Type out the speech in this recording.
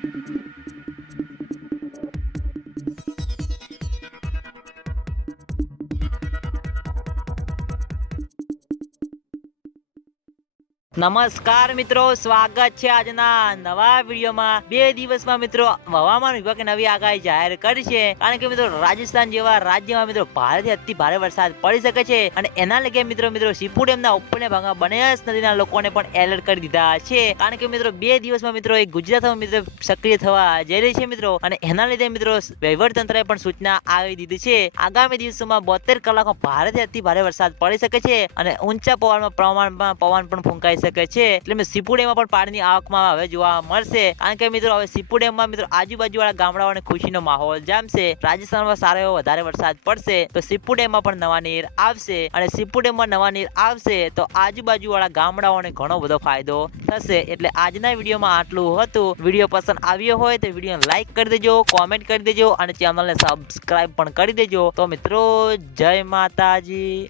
Thank you. નમસ્કાર મિત્રો, સ્વાગત છે આજના નવા વિડીયોમાં. બે દિવસમાં મિત્રો, હવામાન વિભાગે નવી આગાહી જાહેર કરી છે. કારણ કે મિત્રો, રાજસ્થાન જેવા રાજ્યમાં મિત્રો, ભારેથી અતિ ભારે વરસાદ પડી શકે છે. અને એના લીધે મિત્રો મિત્રો સીપુ ડેમના ઉપરના ભાગમાં બનાસ નદીના લોકોને પણ એલર્ટ કરી દીધા છે. કારણ કે મિત્રો, બે દિવસમાં મિત્રો, એ ગુજરાતમાં મિત્રો સક્રિય થવા જઈ રહી છે મિત્રો. અને એના લીધે મિત્રો, વહીવટતંત્રએ પણ સૂચના આવી દીધી છે. આગામી દિવસોમાં બોતેર કલાકમાં ભારેથી અતિ ભારે વરસાદ પડી શકે છે. અને ઊંચા પવનમાં, પ્રમાણમાં પવન પણ ફૂંકાઈ શકે છે. એટલે મેં સીપુ ડેમમાં પણ પાણીની આવકમાં હવે જોવા મળશે. કારણ કે મિત્રો, હવે સીપુ ડેમમાં મિત્રો, આજુબાજુવાળા ગામડાઓને ખુશીનો માહોલ જામશે. રાજસ્થાનમાં સારો એવો વધારે વરસાદ પડશે. તો સીપુ ડેમમાં પણ નવા નીર આવશે. અને સીપુ ડેમમાં નવા નીર આવશે, તો આજુબાજુ વાળા ગામડાઓને ઘણો બધો ફાયદો થશે. એટલે આજના વિડીયોમાં આટલું હતું. વીડિયો પસંદ આવ્યો હોય તો વીડિયો લાઈક કરી દેજો, કોમેન્ટ કરી દેજો, અને ચેનલને સબસ્ક્રાઇબ પણ કરી દેજો. તો મિત્રો, જય માતાજી.